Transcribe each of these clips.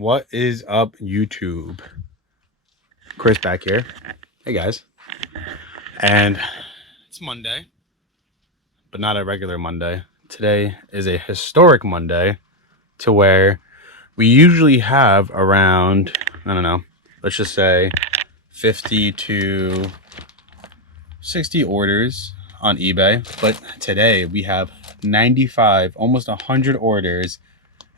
What is up, YouTube? Chris back here. Hey guys. And it's Monday, but not a regular Monday. Today is a historic Monday to where we usually have around, I don't know, let's just say 50 to 60 orders on eBay. But today we have 95, almost 100 orders,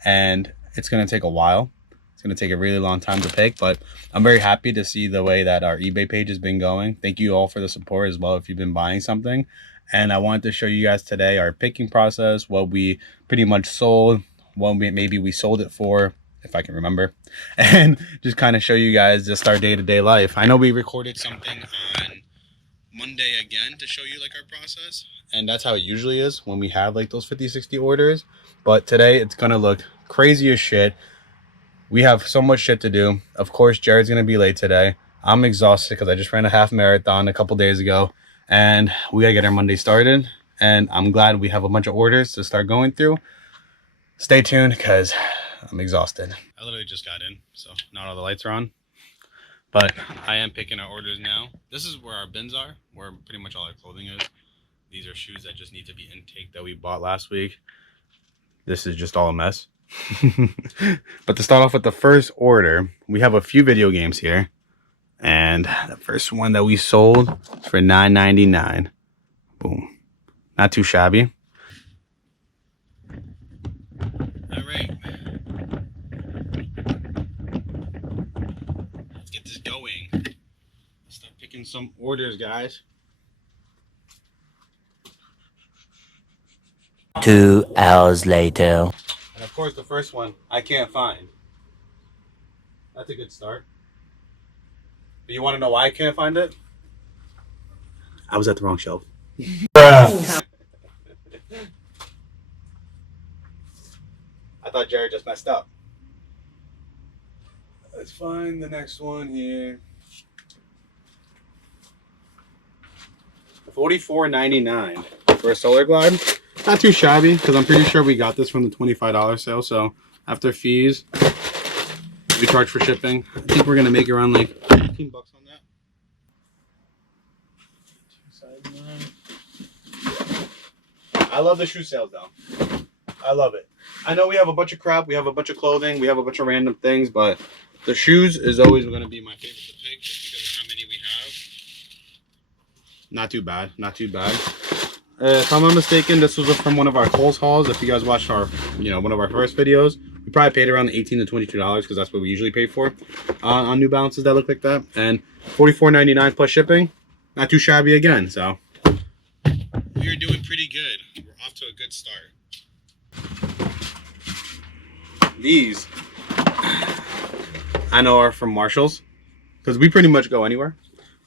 and it's going to take a while. It's going to take a really long time to pick, but I'm very happy to see the way that our eBay page has been going. Thank you all for the support as well if you've been buying something. And I wanted to show you guys today our picking process, what we pretty much sold, what maybe we sold it for, if I can remember, and just kind of show you guys just our day-to-day life. I know we recorded something on Monday again to show you like our process, and that's how it usually is when we have like those 50-60 orders, but today it's gonna look crazy as shit. We have so much shit to do. Of course, Jared's gonna be late today. I'm exhausted because I just ran a half marathon a couple days ago, and we gotta get our Monday started, and I'm glad we have a bunch of orders to start going through. Stay tuned because I'm exhausted. I literally just got in, so not all the lights are on, but I am picking our orders now. This is where our bins are, where pretty much all our clothing is. These are shoes that just need to be intake that we bought last week. This is just all a mess. But to start off with the first order, we have a few video games here, and the first one that we sold is for $9.99. Boom. Not too shabby. All right, let's get this going. Let's start picking some orders, guys. 2 hours later. And of course, the first one I can't find. That's a good start. But you want to know why I can't find it? I was at the wrong shelf. I thought Jared just messed up. Let's find the next one here. $44.99 for a Solar Glide. Not too shabby, because I'm pretty sure we got this from the $25 sale. So after fees, we charge for shipping. I think we're gonna make around like $15 on that. I love the shoe sales though. I love it. I know we have a bunch of crap, we have a bunch of clothing, we have a bunch of random things, but the shoes is always gonna be my favorite to pick just because of how many we have. Not too bad, not too bad. If I'm not mistaken, this was from one of our Kohl's hauls. If you guys watched our, one of our first videos, we probably paid around $18 to $22 because that's what we usually pay for on New Balances that look like that. And $44.99 plus shipping, not too shabby again. So we are doing pretty good. We're off to a good start. These I know are from Marshalls because we pretty much go anywhere.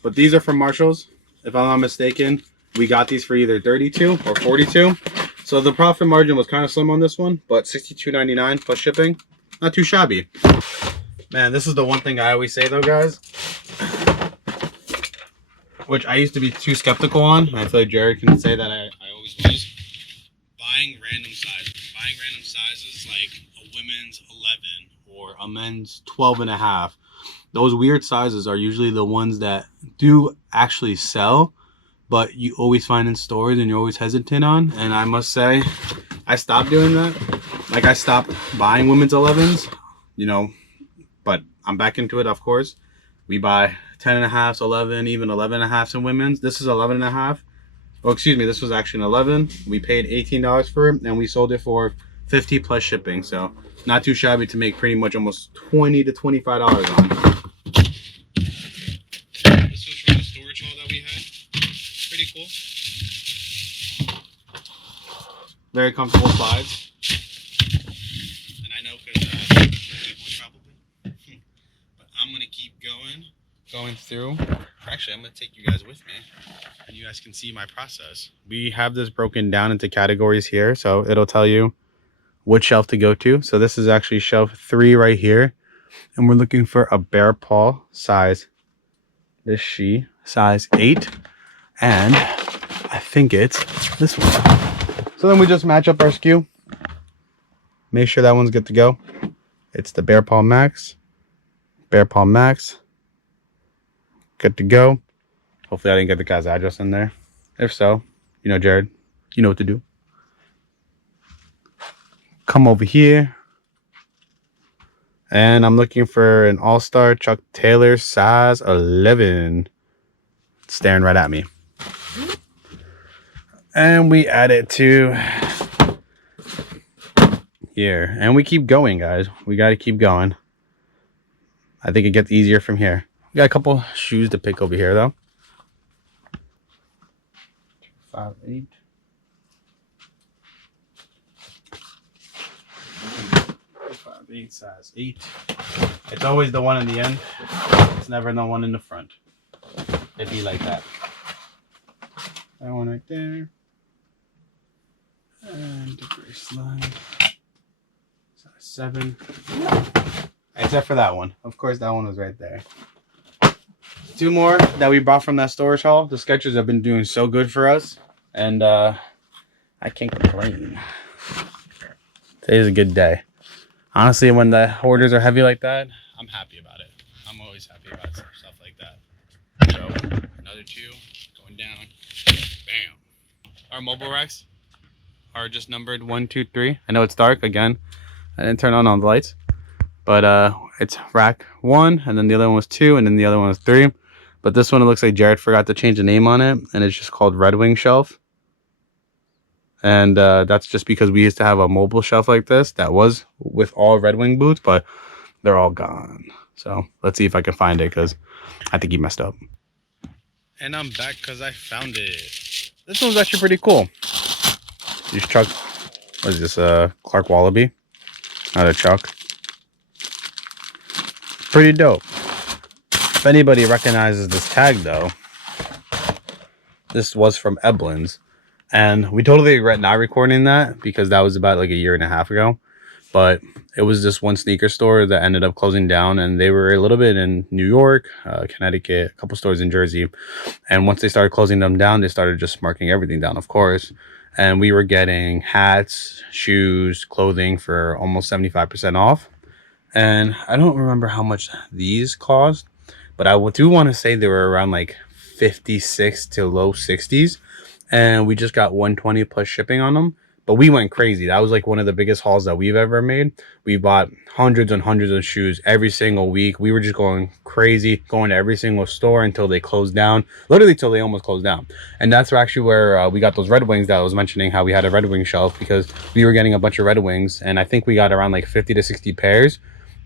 But these are from Marshalls. If I'm not mistaken, we got these for either 32 or 42. So the profit margin was kind of slim on this one, but $62.99 plus shipping, not too shabby. Man, this is the one thing I always say though, guys, which I used to be too skeptical on. And I feel like Jared can say that I always was. Buying random sizes. Buying random sizes like a women's 11 or a men's 12.5. Those weird sizes are usually the ones that do actually sell, but you always find in stores and you're always hesitant on. And I must say, I stopped doing that. Like I stopped buying women's 11s, but I'm back into it, of course. We buy 10.5s, 11, even 11.5s in women's. This is 11.5. Oh, excuse me, this was actually an 11. We paid $18 for it and we sold it for $50 plus shipping. So not too shabby to make pretty much almost $20 to $25 on. This was from the storage haul that we had. Pretty cool. Very comfortable slides. And I know because probably. But I'm going to keep going through. Actually, I'm going to take you guys with me and you guys can see my process. We have this broken down into categories here. So it'll tell you which shelf to go to. So this is actually shelf 3 right here. And we're looking for a bear paw size. This she size 8. And I think it's this one. So then we just match up our SKU. Make sure that one's good to go. It's the Bear Paw Max. Bear Paw Max. Good to go. Hopefully I didn't get the guy's address in there. If so, you know, Jared, you know what to do. Come over here. And I'm looking for an All-Star Chuck Taylor size 11. Staring right at me. And we add it to here. And we keep going, guys. We got to keep going. I think it gets easier from here. We got a couple shoes to pick over here, though. 5, 8. 5, 8, size 8. It's always the one in the end. It's never the one in the front. It'd be like that. That one right there. And the gray slide. Size 7. Except for that one. Of course, that one was right there. 2 more that we brought from that storage haul. The Skechers have been doing so good for us. And I can't complain. Today's a good day. Honestly, when the orders are heavy like that, I'm happy about it. I'm always happy about stuff like that. So, another 2 going down. Bam. Our mobile racks are just numbered 1, 2, 3. I know it's dark again. I didn't turn on all the lights. But it's rack 1, and then the other one was 2, and then the other one was 3. But this one, it looks like Jared forgot to change the name on it, and it's just called Red Wing Shelf. And that's just because we used to have a mobile shelf like this that was with all Red Wing boots, but they're all gone. So let's see if I can find it, because I think he messed up. And I'm back because I found it. This one's actually pretty cool. These Chuck, what is this, Clark Wallaby? Not a Chuck. Pretty dope. If anybody recognizes this tag, though, this was from Eblin's. And we totally regret not recording that, because that was about like a year and a half ago. But it was this one sneaker store that ended up closing down, and they were a little bit in New York, Connecticut, a couple stores in Jersey. And once they started closing them down, they started just marking everything down, of course. And we were getting hats, shoes, clothing for almost 75% off. And I don't remember how much these cost, but I do want to say they were around like 56 to low 60s. And we just got 120 plus shipping on them. But we went crazy. That was like one of the biggest hauls that we've ever made. We bought hundreds and hundreds of shoes every single week. We were just going crazy, going to every single store until they closed down. Literally till they almost closed down. And that's actually where we got those Red Wings that I was mentioning, how we had a Red Wing shelf, because we were getting a bunch of Red Wings. And I think we got around like 50 to 60 pairs.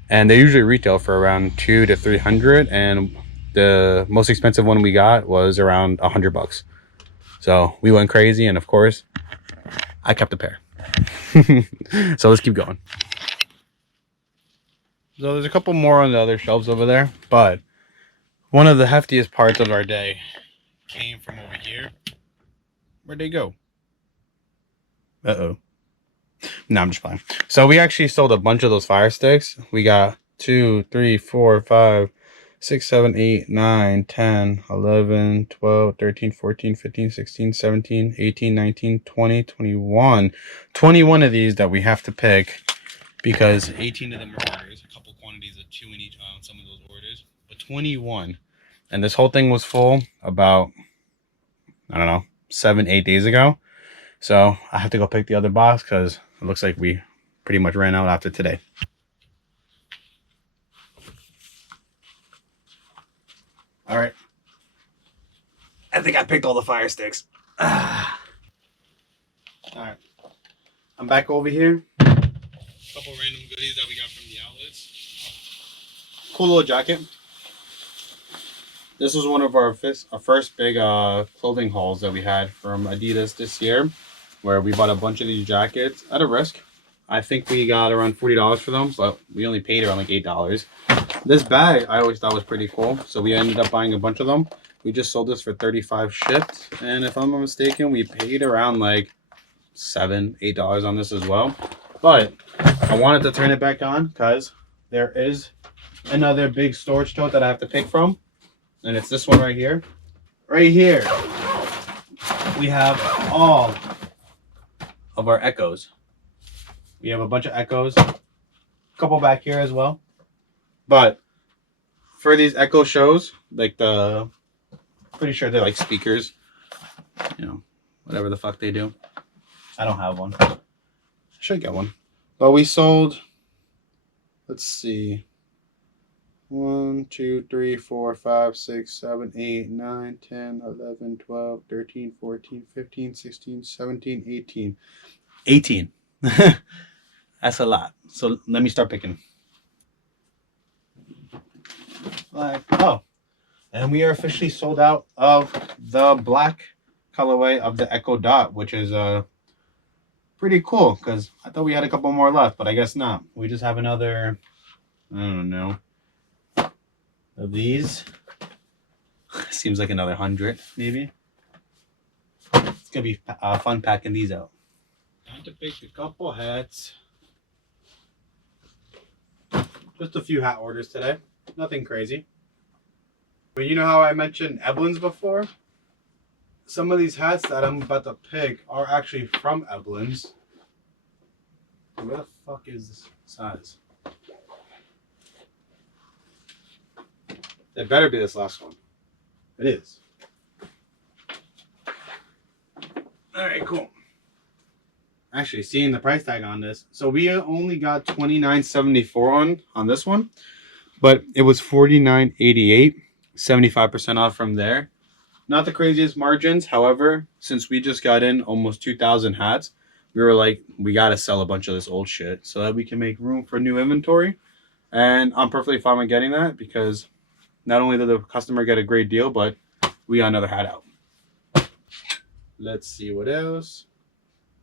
And they usually retail for around 200 to 300. And the most expensive one we got was around $100. So we went crazy, and of course, I kept a pair. So let's keep going. So there's a couple more on the other shelves over there, but one of the heftiest parts of our day came from over here. Where'd they go? Uh-oh. No, I'm just playing. So we actually sold a bunch of those fire sticks. We got 2, 3, 4, 5, 6, 7, 8, 9, 10, 11, 12, 13, 14, 15, 16, 17, 18, 19, 20, 21. 21 of these that we have to pick, because 18 of them are orders. A couple quantities of 2 in each on some of those orders. But 21. And this whole thing was full about, I don't know, 7, 8 days ago. So I have to go pick the other box, because it looks like we pretty much ran out after today. All right. I think I picked all the fire sticks. All right. I'm back over here. A couple random goodies that we got from the outlets. Cool little jacket. This was one of our first big clothing hauls that we had from Adidas this year, where we bought a bunch of these jackets at a risk. I think we got around $40 for them, but we only paid around like $8. This bag I always thought was pretty cool, so we ended up buying a bunch of them. We just sold this for $35 shipped, and if I'm not mistaken, we paid around like $7, $8 on this as well. But I wanted to turn it back on because there is another big storage tote that I have to pick from, and it's this one right here. Right here, we have all of our Echoes. We have a bunch of Echoes couple back here as well. But for these Echo shows, like pretty sure they're like speakers, you know, whatever the fuck they do. I don't have one. I should get one. But we sold, let's see, 1, 2, 3, 4, 5, 6, 7, 8, 9, 10, 11, 12, 13, 14, 15, 16, 17, 18. 18. That's a lot. So let me start picking. Like, oh, and we are officially sold out of the black colorway of the Echo Dot, which is pretty cool because I thought we had a couple more left, but I guess not. We just have another, I don't know, of these. Seems like another 100 maybe. It's gonna be fun packing these out. Time to pick a couple hats. Just a few hat orders today. Nothing crazy. But you know how I mentioned Eblin's before? Some of these hats that I'm about to pick are actually from Eblin's. Where the fuck is this size? It better be this last one. It is. Alright, cool. Actually, seeing the price tag on this. So we only got $29.74 on this one. But it was $49.88. 75% off from there. Not the craziest margins. However, since we just got in almost 2,000 hats, we were like, we got to sell a bunch of this old shit so that we can make room for new inventory. And I'm perfectly fine with getting that because not only did the customer get a great deal, but we got another hat out. Let's see what else.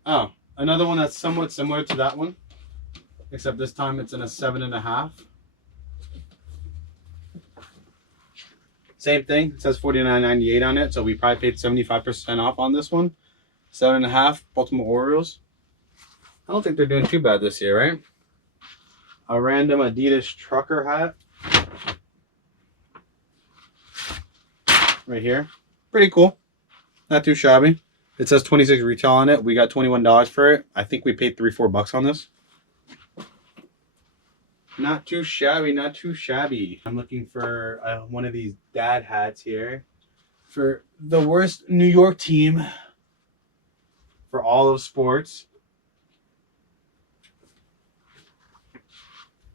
Oh, another one that's somewhat similar to that one, except this time it's in a 7.5. Same thing. It says $49.98 on it, so we probably paid 75% off on this one. 7.5 Baltimore Orioles. I don't think they're doing too bad this year, right? A random Adidas trucker hat. Right here. Pretty cool. Not too shabby. It says 26 retail on it. We got $21 for it. I think we paid $3-4 on this. Not too shabby, not too shabby. I'm looking for one of these dad hats here for the worst New York team for all of sports.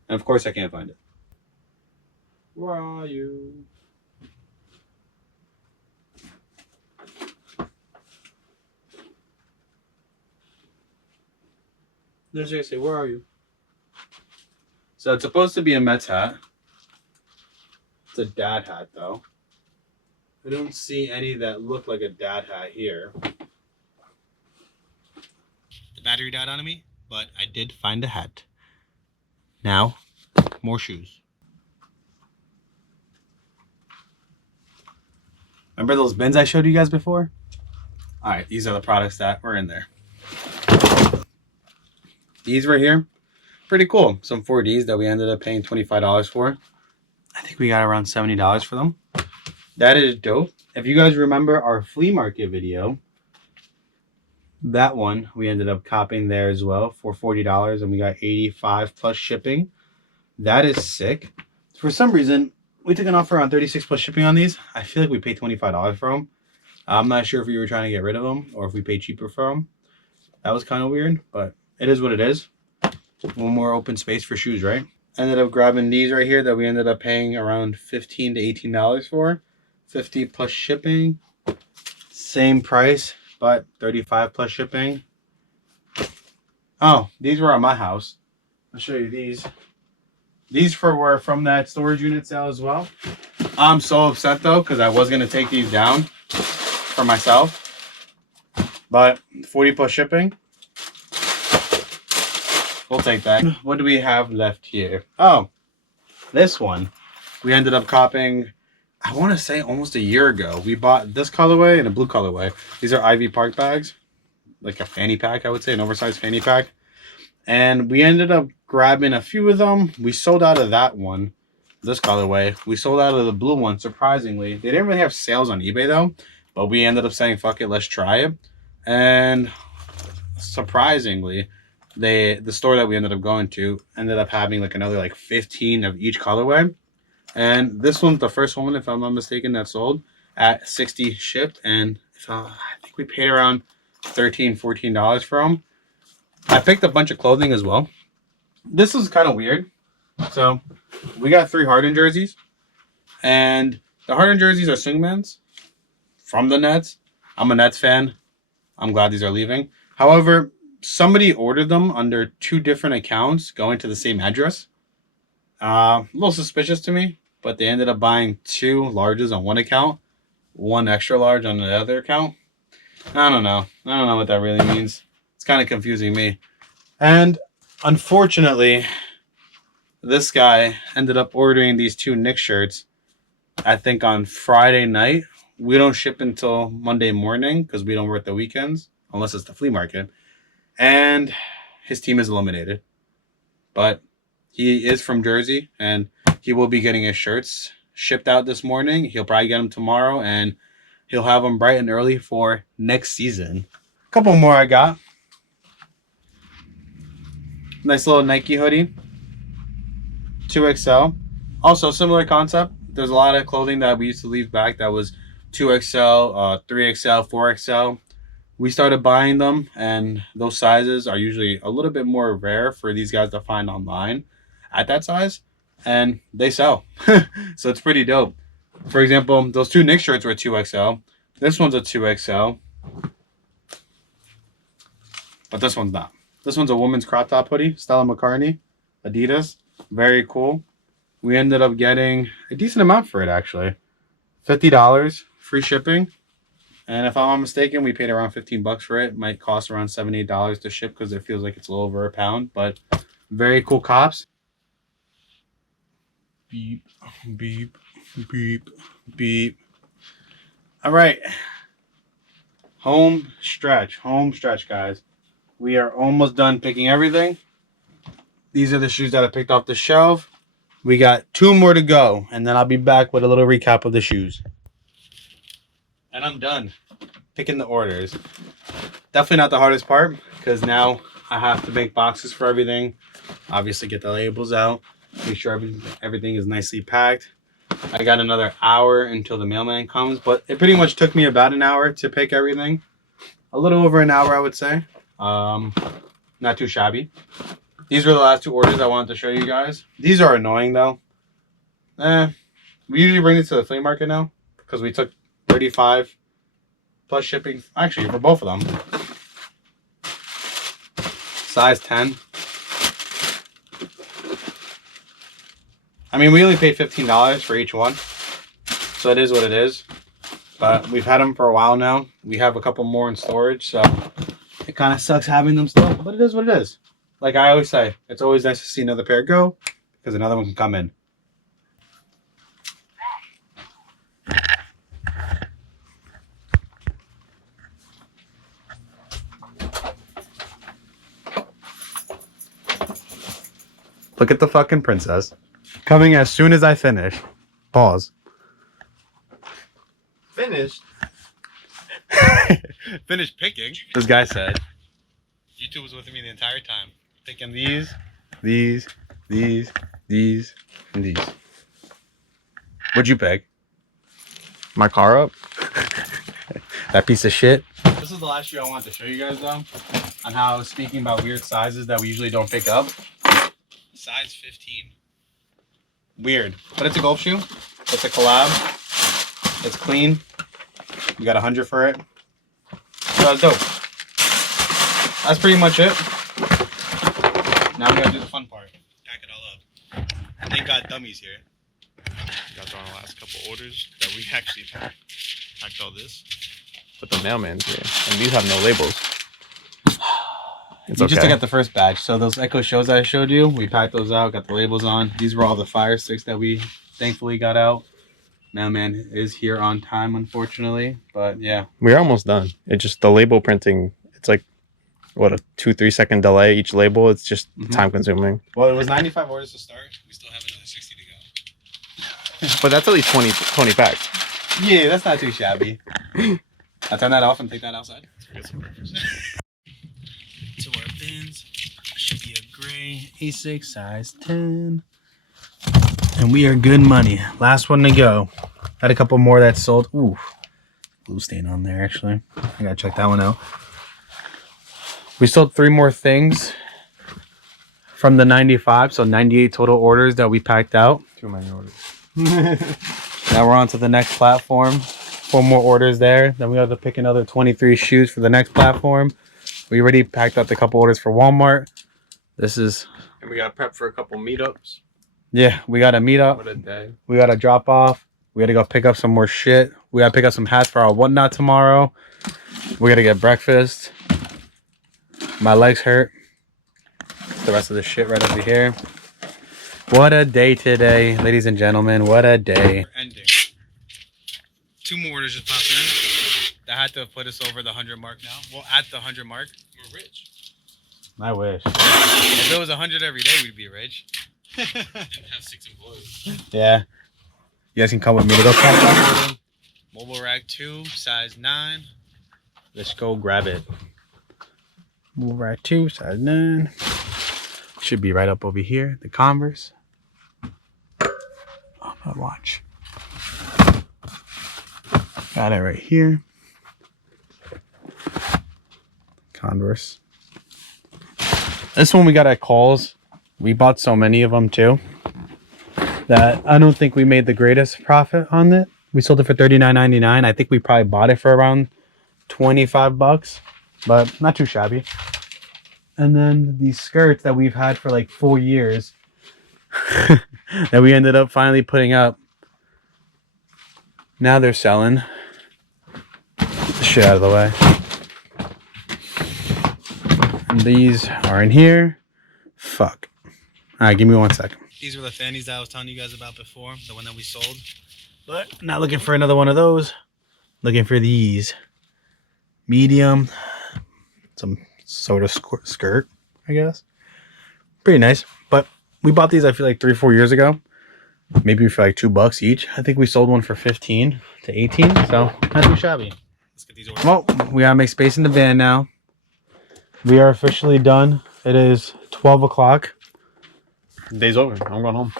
And of course I can't find it. Where are you? There's say, where are you? So it's supposed to be a Mets hat. It's a dad hat though. I don't see any that look like a dad hat here. The battery died on me, but I did find a hat. Now, more shoes. Remember those bins I showed you guys before? Alright, these are the products that were in there. These were here. Pretty cool. Some 4Ds that we ended up paying $25 for. I think we got around $70 for them. That is dope. If you guys remember our flea market video, that one we ended up copying there as well for $40 and we got 85 plus shipping. That is sick. For some reason, we took an offer on 36 plus shipping on these. I feel like we paid $25 for them. I'm not sure if we were trying to get rid of them or if we paid cheaper for them. That was kind of weird, but it is what it is. One more open space for shoes, right? Ended up grabbing these right here that we ended up paying around $15 to $18 for. 50 plus shipping. Same price, but 35 plus shipping. Oh, these were at my house. I'll show you these. These were from that storage unit sale as well. I'm so upset though, because I was going to take these down for myself. But 40 plus shipping. We'll take that. What do we have left here? Oh, this one. We ended up copying, I want to say almost a year ago. We bought this colorway and a blue colorway. These are Ivy Park bags. Like a fanny pack, I would say. An oversized fanny pack. And we ended up grabbing a few of them. We sold out of that one. This colorway. We sold out of the blue one, surprisingly. They didn't really have sales on eBay, though. But we ended up saying, fuck it, let's try it. And surprisingly, the store that we ended up going to ended up having like another like 15 of each colorway. And this one's the first one, if I'm not mistaken, that sold at 60 shipped. And I think we paid around $13-14 for them. I picked a bunch of clothing as well. This is kind of weird. So we got 3 Harden jerseys. And the Harden jerseys are Swingmans from the Nets. I'm a Nets fan. I'm glad these are leaving. However, somebody ordered them under 2 different accounts going to the same address. A little suspicious to me, but they ended up buying 2 larges on one account, 1 extra large on the other account. I don't know what that really means. It's kind of confusing me. And unfortunately, this guy ended up ordering these 2 Knicks shirts, I think on Friday night. We don't ship until Monday morning because we don't work the weekends unless it's the flea market. And his team is eliminated. But he is from Jersey and he will be getting his shirts shipped out this morning. He'll probably get them tomorrow and he'll have them bright and early for next season. A couple more I got. Nice little Nike hoodie. 2XL. Also, similar concept. There's a lot of clothing that we used to leave back that was 2XL, 3XL, 4XL. We started buying them, and those sizes are usually a little bit more rare for these guys to find online at that size, and they sell. So it's pretty dope. For example, those 2 Knicks shirts were 2XL. This one's a 2XL, but this one's not. This one's a woman's crop top hoodie, Stella McCartney, Adidas. Very cool. We ended up getting a decent amount for it, actually. $50, free shipping. And if I'm not mistaken, we paid around $15 for it. Might cost around $7-8 to ship because it feels like it's a little over a pound. But very cool cops. Beep, beep, beep, beep. All right. Home stretch, guys. We are almost done picking everything. These are the shoes that I picked off the shelf. We got 2 more to go, and then I'll be back with a little recap of the shoes. And I'm done picking the orders. Definitely not the hardest part, because now I have to make boxes for everything. Obviously get the labels out. Make sure everything is nicely packed. I got another hour until the mailman comes, but it pretty much took me about an hour to pick everything. A little over an hour, I would say. Not too shabby. These were the last 2 orders I wanted to show you guys. These are annoying though. We usually bring it to the flea market now because we took 35 plus shipping. Actually, for both of them. Size 10. I mean, we only paid $15 for each one. So it is what it is. But we've had them for a while now. We have a couple more in storage, so it kind of sucks having them still, but it is what it is. Like I always say, it's always nice to see another pair go because another one can come in. Look at the fucking princess. Coming as soon as I finish. Pause. Finished. Finished picking. This guy said. YouTube was with me the entire time. Picking these, and these. What'd you pick? My car up. That piece of shit. This is the last shoe I wanted to show you guys though. On how I was speaking about weird sizes that we usually don't pick up. Size 15. Weird. But it's a golf shoe. It's a collab. It's clean. We got 100 for it. So that's dope. That's pretty much it. Now we gotta do the fun part. Pack it all up. And thank God Dummy's here. Got on the last couple orders that we actually packed all this. But the mailman's here. And these have no labels. It's You okay. just got the first batch. So those Echo shows I showed you, we packed those out, got the labels on. These were all the fire sticks that we thankfully got out. Mailman is here on time, unfortunately. But yeah. We're almost done. It's just the label printing. It's like, what, a 2-3 second delay each label. It's just time consuming. Well, it was 95 orders to start. We still have another 60 to go. But that's at least 20 packs. Yeah, that's not too shabby. I'll turn that off and take that outside. Get some breakfast. To our bins. be a gray A6 size 10. And we are good money. Last one to go. Had a couple more that sold. Ooh, blue stain on there actually. I gotta check that one out. We sold 3 more things from the 95, so 98 total orders that we packed out. Too many orders. Now we're on to the next platform. 4 more orders there. Then we have to pick another 23 shoes for the next platform. We already packed up a couple orders for Walmart. This is... And we got to prep for a couple meetups. Yeah, we got to meet up. What a day. We got to drop off. We got to go pick up some more shit. We got to pick up some hats for our whatnot tomorrow. We got to get breakfast. My legs hurt. The rest of the shit right over here. What a day today, ladies and gentlemen. What a day. Ending. 2 more orders just popped in. That had to put us over the 100 mark now. Well, at the 100 mark. We're rich. I wish. If it was 100 every day, we'd be rich. And have 6 employees. Yeah. You guys can come with me to go catch that. Mobile Rack 2, size 9. Let's go grab it. Mobile Rack 2, size 9. Should be right up over here. The Converse. Oh, my watch. Got it right here. Converse. This one we got at Kohl's. We bought so many of them too that I don't think we made the greatest profit on it. We sold it for $39.99. I think we probably bought it for around 25 bucks, but not too shabby. And then these skirts that we've had for like 4 years that we ended up finally putting up. Now they're selling. Get the shit out of the way. And these are in here. Fuck. All right, give me 1 second. These were the fannies that I was telling you guys about before, the one that we sold. But not looking for another one of those. Looking for these. Medium. Some sort of skirt, I guess. Pretty nice. But we bought these, I feel like 3 or 4 years ago. Maybe for like $2 each. I think we sold one for 15 to 18. So not too shabby. Let's get these orders. Well, we gotta make space in the van now. We are officially done. It is 12 o'clock. Day's over. I'm going home.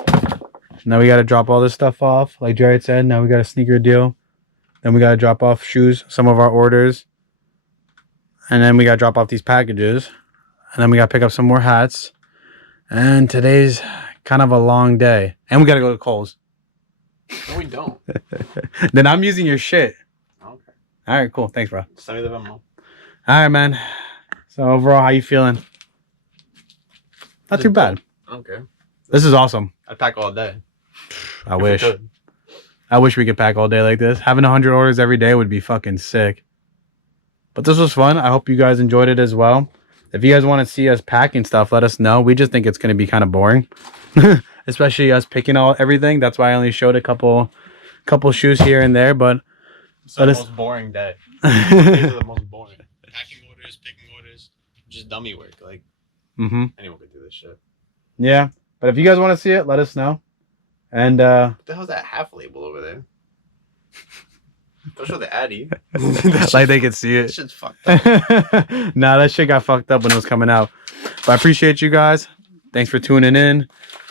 Now we got to drop all this stuff off. Like Jared said, now we got a sneaker deal. Then we got to drop off shoes, some of our orders. And then we got to drop off these packages. And then we got to pick up some more hats. And today's kind of a long day. And we got to go to Kohl's. No, we don't. Then I'm using your shit. Okay. All right, cool. Thanks, bro. Send me the memo. All right, man. So overall, how you feeling? Not too bad. I don't care. This is awesome. I'd pack all day. I wish. I wish we could pack all day like this. Having 100 orders every day would be fucking sick. But this was fun. I hope you guys enjoyed it as well. If you guys want to see us packing stuff, let us know. We just think it's going to be kind of boring. Especially us picking everything. That's why I only showed a couple shoes here and there. But it's the most boring day. These are the most boring. Packing orders, picking orders, just dummy work. Like, anyone could do this shit. Yeah. But if you guys want to see it, let us know. And what the hell's that half label over there? Don't show the Addy. Like they could see it. That shit's fucked up. Nah, that shit got fucked up when it was coming out. But I appreciate you guys. Thanks for tuning in.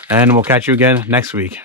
And we'll catch you again next week.